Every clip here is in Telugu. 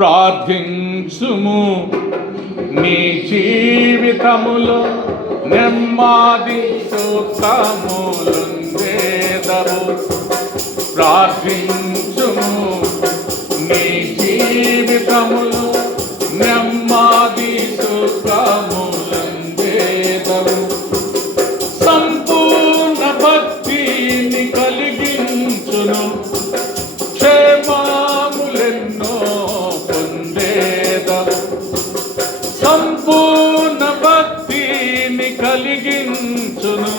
ప్రార్థించుము, నీ జీవితములో నెమ్మది సుఖములుందేదవు. ప్రార్థించుము, నీ జీవితములో నెమ్మది సుఖములుందేదవు. సంపూర్ణ భక్తిని కలిగించును, క్షేమములెన్నో పొందేదవు. సంపూర్ణ భక్తిని కలిగించును,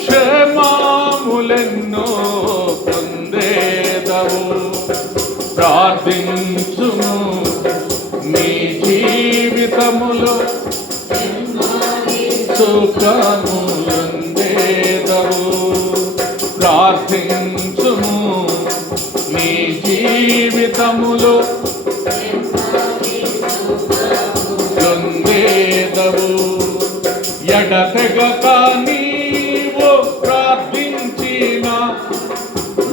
క్షేమములెన్నో పొందేదవు. ప్రార్థించుము, నీ జీవితములో సుఖములుందేదవు. ప్రార్థించుము, నీ జీవితములో పొందేదవు. ఎడతెగక నీవు ప్రార్థించిన,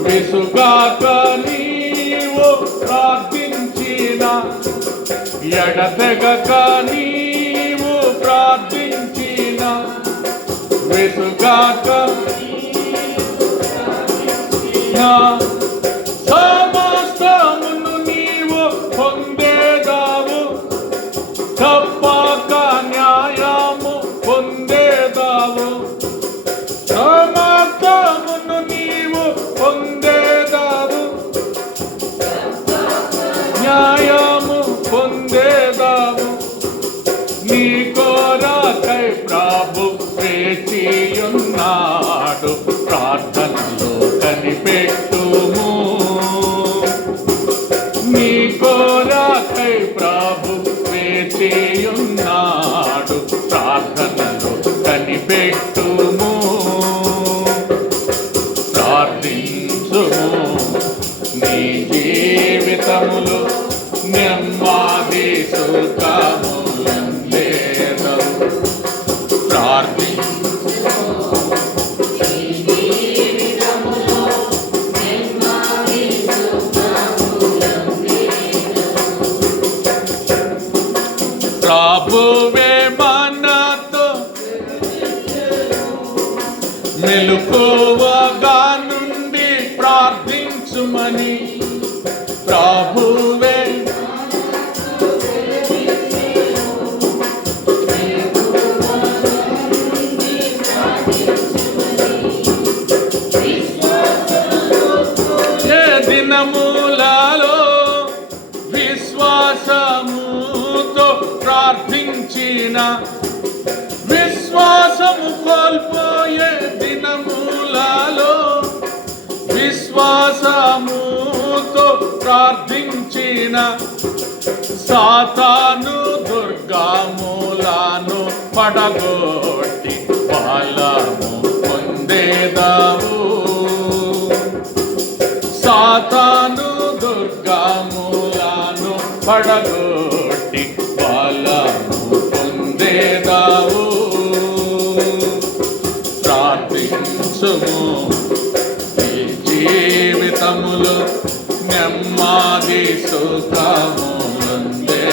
విసుగాక నీవు ప్రార్థించిన, ఎడతెగక నీవు ప్రార్థించిన, విసుగాక సమస్తమును నీవు పొందేదావు. తప్పక న్యాయము పొందేదావు. సమస్తమును నీవు పొందేదావు. న్యాయము పొందేదావు. నీ కొరకై ప్రభు వేచియున్నాడు. ప్రార్థనలో కనిపెట్టుము, నీ కొరకై ప్రభు వేచియున్నాడు. ప్రార్థనలో కనిపెట్టుము. ప్రార్థించుము, నీ జీవితములో నెమ్మది సుఖములుందేదవు. ప్రభువే మనతో మెలకువగా నుండి ప్రార్థించుమని. ప్రభువే ఏ దినములలో విశ్వాసముతో ప్రార్థించిన, విశ్వాసము కోల్పోయే దినములలో విశ్వాసముతో ప్రార్థించిన, సాతాను దుర్గములను పడగొట్టి ఫలము పొందేదావు. సాతాను దుర్గములను పడగొట్టి ఫలము పొందేదావు. ప్రార్థించుము, నీ జీవితములో నెమ్మది సుఖములుందే